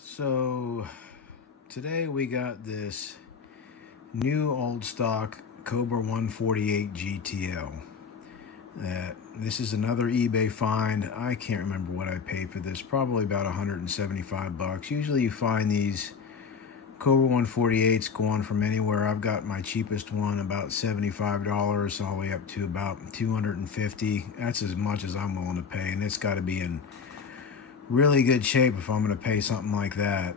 So today we got this new old stock Cobra 148 GTL. This is another eBay find. I can't remember what I paid for this. Probably about 175 bucks. Usually you find these Cobra 148s going from anywhere. I've got my cheapest one about $75 all the way up to about $250. That's as much as I'm willing to pay, and it's got to be in really good shape if I'm going to pay something like that.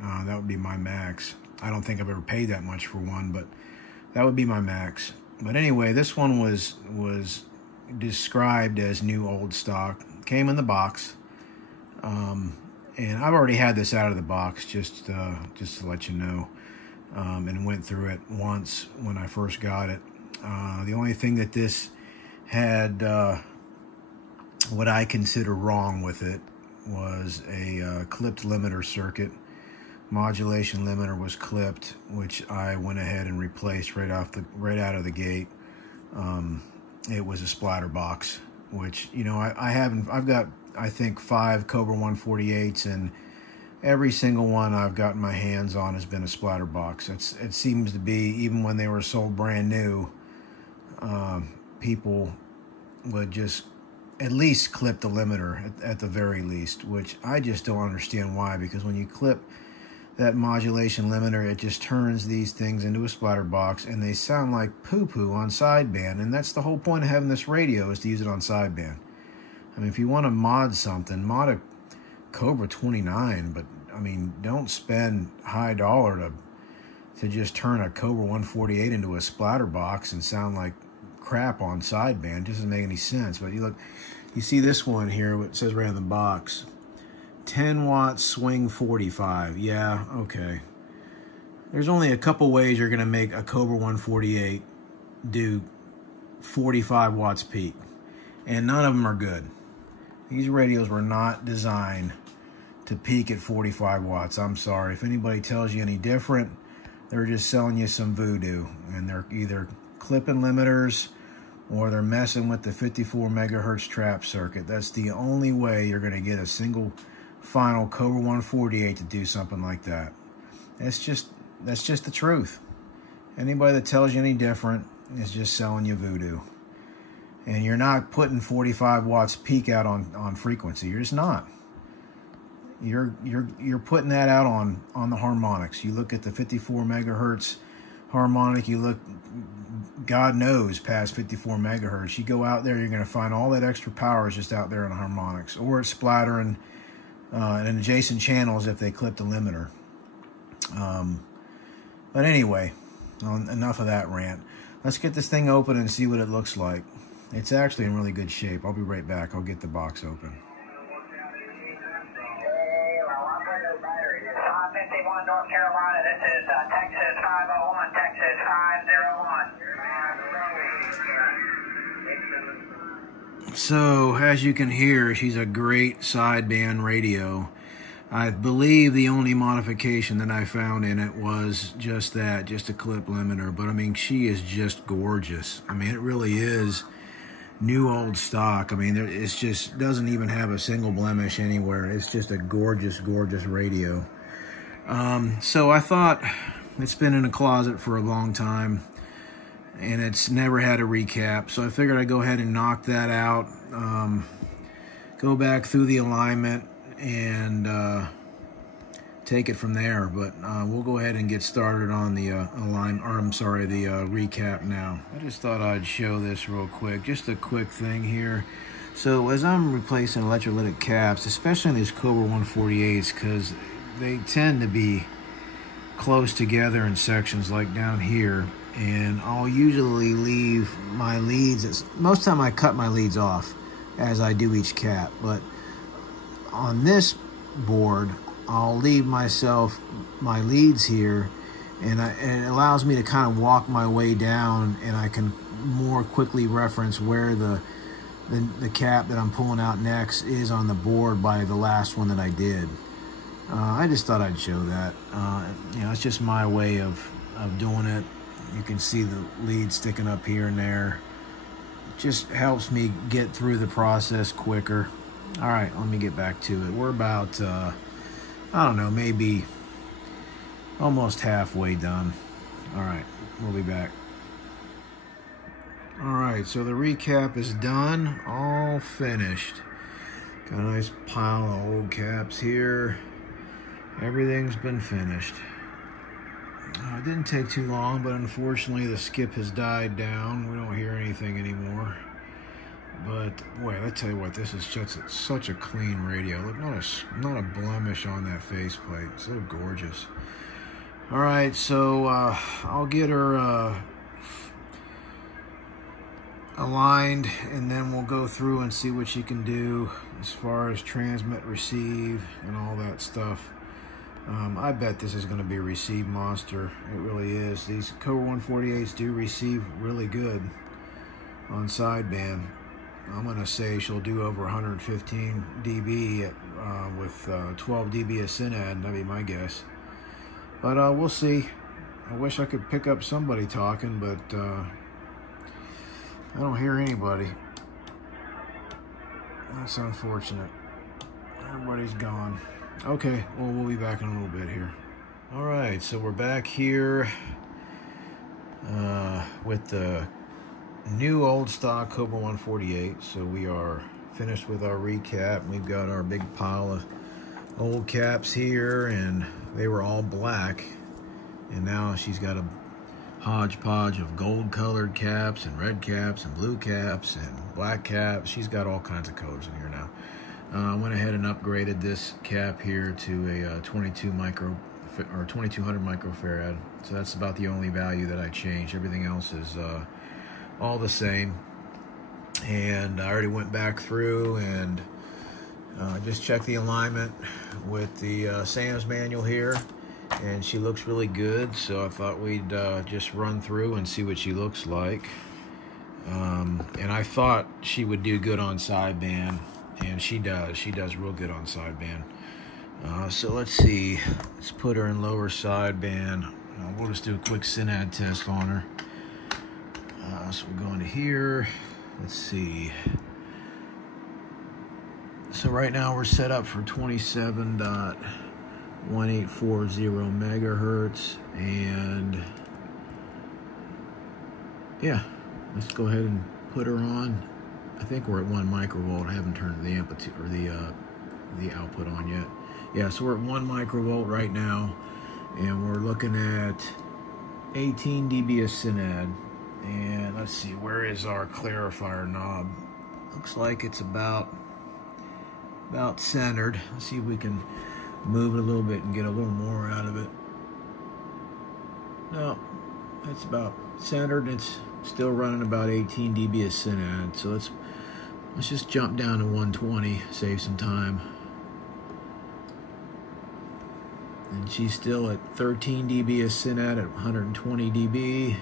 That would be my max. I don't think I've ever paid that much for one, but that would be my max. But anyway, this one was described as new old stock. Came in the box, and I've already had this out of the box just to let you know, and went through it once when I first got it. The only thing that this had, what I consider wrong with it, was a clipped limiter circuit. Modulation limiter was clipped, which I went ahead and replaced right out of the gate. It was a splatter box, which, you know, I've got, I think, 5 Cobra 148s, and every single one I've gotten my hands on has been a splatter box. It seems to be, even when they were sold brand new, people would just at least clip the limiter at the very least, which I just don't understand why, because when you clip that modulation limiter, it just turns these things into a splatter box, and they sound like poo-poo on sideband, and that's the whole point of having this radio, is to use it on sideband. I mean, if you want to mod something, mod a Cobra 29, but I mean, don't spend high dollar to just turn a Cobra 148 into a splatter box and sound like crap on sideband. It doesn't make any sense. But you see this one here, it says right on the box, 10 watts swing 45. Yeah, okay. There's only a couple ways you're going to make a Cobra 148 do 45 watts peak, and none of them are good. These radios were not designed to peak at 45 watts. I'm sorry. If anybody tells you any different, they're just selling you some voodoo, and they're either clipping limiters or they're messing with the 54 megahertz trap circuit. That's the only way you're going to get a single final Cobra 148 to do something like that. That's just the truth. Anybody that tells you any different is just selling you voodoo. And you're not putting 45 watts peak out on frequency. You're just not. You're putting that out on the harmonics. You look at the 54 megahertz harmonic, you look, God knows, past 54 megahertz. You go out there, you're going to find all that extra power is just out there in the harmonics, or it's splattering in adjacent channels if they clip the limiter. But anyway, enough of that rant. Let's get this thing open and see what it looks like. It's actually in really good shape. I'll be right back. I'll get the box open. North Carolina, this is Texas 501, Texas 501. So, as you can hear, she's a great sideband radio. I believe the only modification that I found in it was just that, just a clip limiter. But, I mean, she is just gorgeous. I mean, it really is new old stock. I mean, it's just doesn't even have a single blemish anywhere. It's just a gorgeous, gorgeous radio. So I thought, it's been in a closet for a long time, and it's never had a recap. So I figured I'd go ahead and knock that out, go back through the alignment, and take it from there. But we'll go ahead and get started on the recap now. I just thought I'd show this real quick, just a quick thing here. So as I'm replacing electrolytic caps, especially in these Cobra 148s, because they tend to be close together in sections like down here, and I'll usually leave my leads, most of the time I cut my leads off as I do each cap, but on this board I'll leave myself my leads here, and it allows me to kind of walk my way down, and I can more quickly reference where the cap that I'm pulling out next is on the board by the last one that I did. I just thought I'd show that. You know, it's just my way of doing it. You can see the lead sticking up here and there. It just helps me get through the process quicker. All right, let me get back to it. We're about I don't know, maybe almost halfway done. All right, we'll be back. All right, so the recap is done, all finished. Got a nice pile of old caps here. Everything's been finished. It didn't take too long, but unfortunately the skip has died down. We don't hear anything anymore. But boy, I tell you what, this is just such a clean radio. Look, not a blemish on that faceplate. So gorgeous. All right, so I'll get her aligned, and then we'll go through and see what she can do as far as transmit, receive, and all that stuff. I bet this is going to be a receive monster. It really is. These Cobra 148s do receive really good on sideband. I'm going to say she'll do over 115 dB with 12 dB of synad. That'd be my guess. But we'll see. I wish I could pick up somebody talking, but I don't hear anybody. That's unfortunate. Everybody's gone. Okay, well, we'll be back in a little bit here. All right, so we're back here with the new old stock Cobra 148. So we are finished with our recap. We've got our big pile of old caps here, and they were all black. And now she's got a hodgepodge of gold colored caps and red caps and blue caps and black caps. She's got all kinds of colors in here now. I went ahead and upgraded this cap here to a 2200 microfarad. So that's about the only value that I changed. Everything else is all the same. And I already went back through and just checked the alignment with the Sam's manual here. And she looks really good, so I thought we'd just run through and see what she looks like. And I thought she would do good on sideband, and she does. She does real good on sideband. So let's see. Let's put her in lower sideband. We'll just do a quick synad test on her. So we're going to here. Let's see. So right now we're set up for 27.1840 megahertz, and yeah, let's go ahead and put her on. I think we're at 1 microvolt. I haven't turned the amplitude or the output on yet. Yeah, so we're at 1 microvolt right now, and we're looking at 18 dB of synad. And let's see, where is our clarifier knob? Looks like it's about centered. Let's see if we can move it a little bit and get a little more out of it. No, it's about centered. It's still running about 18 dB of synad. So let's just jump down to 120, save some time. And she's still at 13 dB of synad at 120 dB.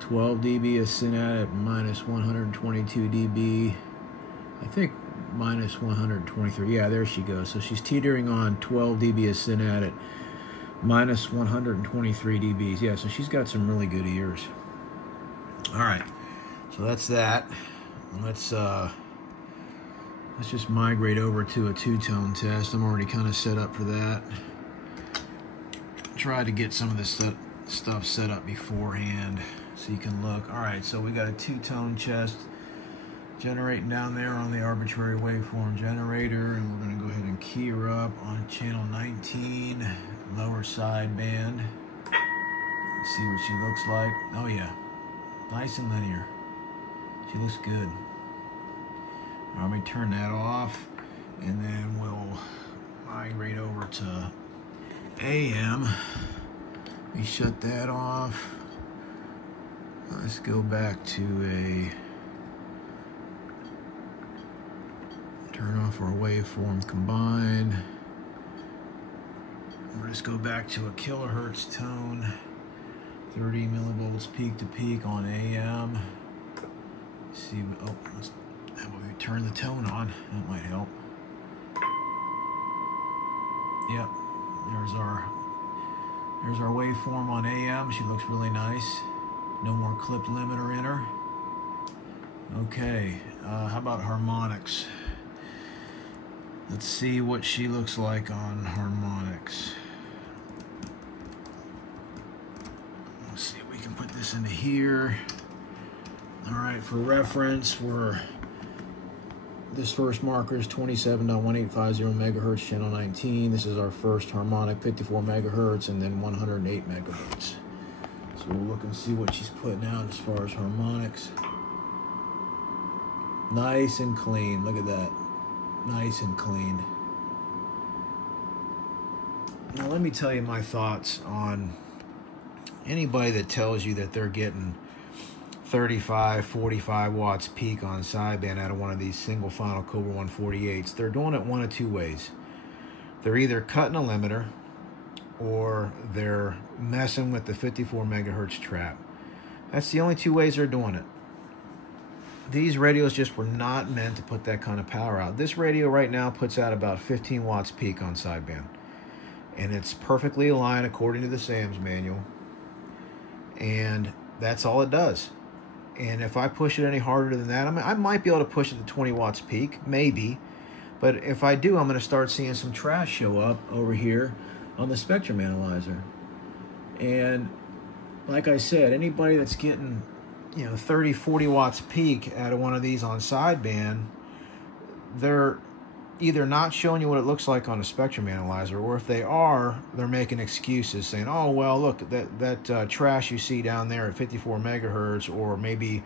12 dB of synad at minus 122 dB. I think minus 123. Yeah, there she goes. So she's teetering on 12 dB of synad at minus 123 dBs. Yeah, so she's got some really good ears. All right, so that's that. Let's just migrate over to a two-tone test. I'm already kind of set up for that. Try to get some of this stuff set up beforehand so you can look. All right, so we got a two-tone chest generating down there on the arbitrary waveform generator, and we're going to go ahead and key her up on channel 19, lower sideband. Let's see what she looks like. Oh yeah, nice and linear. She looks good. Let me turn that off, and then we'll migrate over to AM. Let me shut that off. Let's go back to turn off our waveform combine. We'll just go back to a kilohertz tone, 30 millivolts peak to peak on AM. Let's see, oh, how about we turn the tone on? That might help. Yep, there's our waveform on AM. She looks really nice. No more clip limiter in her. Okay, how about harmonics? Let's see what she looks like on harmonics. Let's see if we can put this into here. All right, for reference, this first marker is 27.1850 megahertz, channel 19. This is our first harmonic, 54 megahertz, and then 108 megahertz. So we'll look and see what she's putting out as far as harmonics. Nice and clean. Look at that. Nice and clean. Now let me tell you my thoughts on anybody that tells you that they're getting 35, 45 watts peak on sideband out of one of these single final Cobra 148s. They're doing it one of two ways. They're either cutting a limiter or they're messing with the 54 megahertz trap. That's the only two ways they're doing it. These radios just were not meant to put that kind of power out. This radio right now puts out about 15 watts peak on sideband. And it's perfectly aligned according to the SAMS manual. And that's all it does. And if I push it any harder than that, I might be able to push it to 20 watts peak, maybe. But if I do, I'm going to start seeing some trash show up over here on the spectrum analyzer. And like I said, anybody that's getting 30, 40 watts peak out of one of these on sideband, they're either not showing you what it looks like on a spectrum analyzer, or if they are, they're making excuses saying, oh, well, look, that trash you see down there at 54 megahertz, or maybe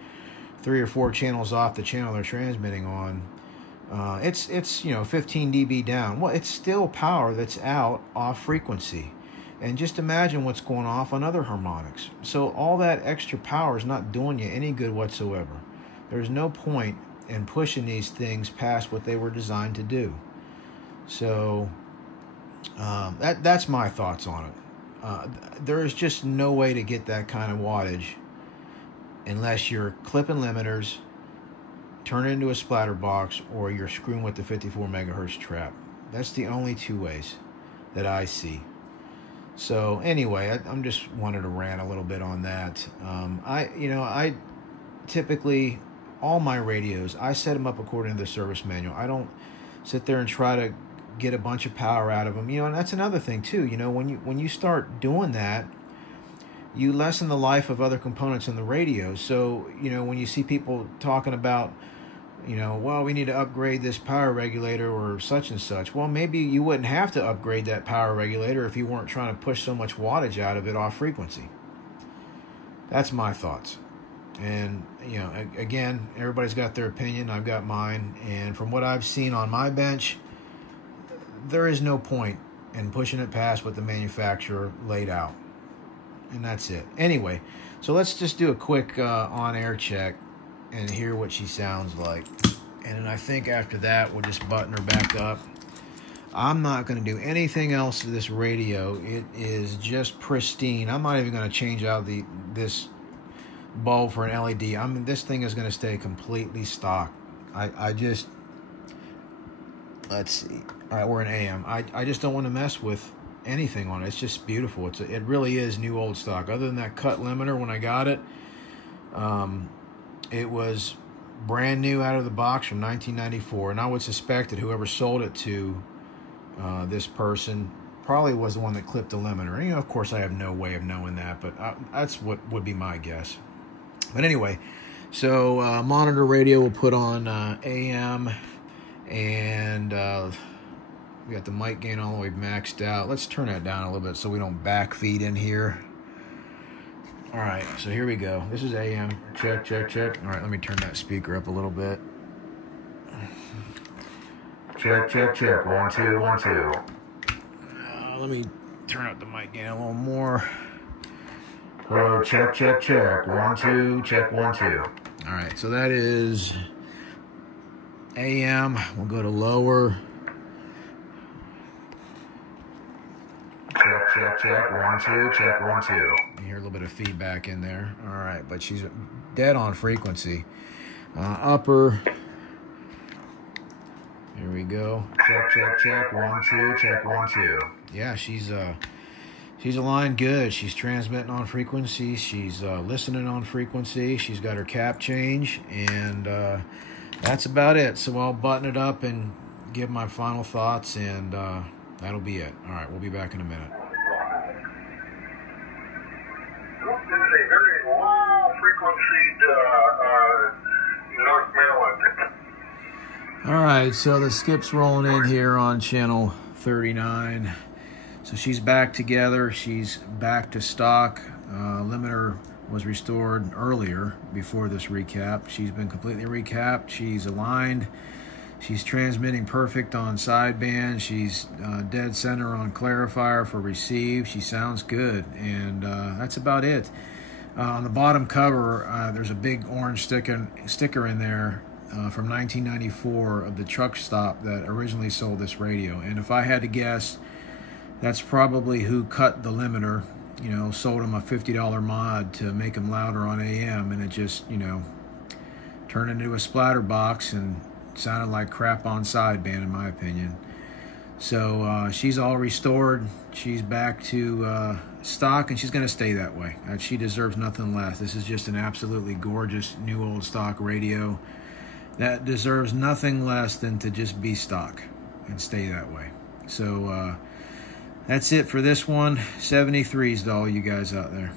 3 or 4 channels off the channel they're transmitting on, it's 15 dB down. Well, it's still power that's out off frequency. And just imagine what's going off on other harmonics. So all that extra power is not doing you any good whatsoever. There's no point in pushing these things past what they were designed to do. So that's my thoughts on it. There is just no way to get that kind of wattage unless you're clipping limiters, turn it into a splatter box, or you're screwing with the 54 megahertz trap. That's the only two ways that I see. So anyway, I'm just wanted to rant a little bit on that. I typically, all my radios, I set them up according to the service manual. I don't sit there and try to get a bunch of power out of them. And that's another thing too. When you start doing that, you lessen the life of other components in the radio. So, when you see people talking about, well, we need to upgrade this power regulator or such and such. Well, maybe you wouldn't have to upgrade that power regulator if you weren't trying to push so much wattage out of it off frequency. That's my thoughts. And, again, everybody's got their opinion. I've got mine. And from what I've seen on my bench, there is no point in pushing it past what the manufacturer laid out. And that's it. Anyway, so let's just do a quick on-air check and hear what she sounds like. And then I think after that, we'll just button her back up. I'm not going to do anything else to this radio. It is just pristine. I'm not even going to change out this bulb for an LED. This thing is going to stay completely stock. Let's see. All right, we're in AM. I just don't want to mess with anything on it. It's just beautiful. It really is new old stock. Other than that cut limiter when I got it, it was brand new out of the box from 1994, and I would suspect that whoever sold it to this person probably was the one that clipped the limiter. And, of course, I have no way of knowing that, but that's what would be my guess. But anyway, so monitor radio will put on AM, and we got the mic gain all the way maxed out. Let's turn that down a little bit so we don't backfeed in here. All right, so here we go. This is AM. Check, check, check. All right, let me turn that speaker up a little bit. Check, check, check. 1, 2, 1, 2. Let me turn up the mic gain a little more. Oh, check, check, check. 1, 2, check, 1, 2. All right, so that is AM. We'll go to lower. Check, check, check. 1, 2, check, 1, 2. You hear a little bit of feedback in there. All right, but she's dead on frequency. Upper. Here we go. Check, check, check. 1, 2, check, 1, 2. Yeah, she's aligned good. She's transmitting on frequency. She's listening on frequency. She's got her cap change, and that's about it. So I'll button it up and give my final thoughts, and that'll be it. All right, we'll be back in a minute. This is a very low-frequency North Maryland. All right, so the skip's rolling in here on channel 39. So she's back together. She's back to stock. Limiter was restored earlier before this recap. She's been completely recapped. She's aligned. She's transmitting perfect on sideband. She's dead center on clarifier for receive. She sounds good, and that's about it. On the bottom cover, there's a big orange sticker in there from 1994 of the truck stop that originally sold this radio. And if I had to guess, that's probably who cut the limiter, you know, sold him a $50 mod to make him louder on AM, and it just, you know, turned into a splatter box and sounded like crap on sideband, in my opinion. So she's all restored. She's back to stock, and she's going to stay that way. She deserves nothing less. This is just an absolutely gorgeous new old stock radio that deserves nothing less than to just be stock and stay that way. So that's it for this one. 73s to all you guys out there.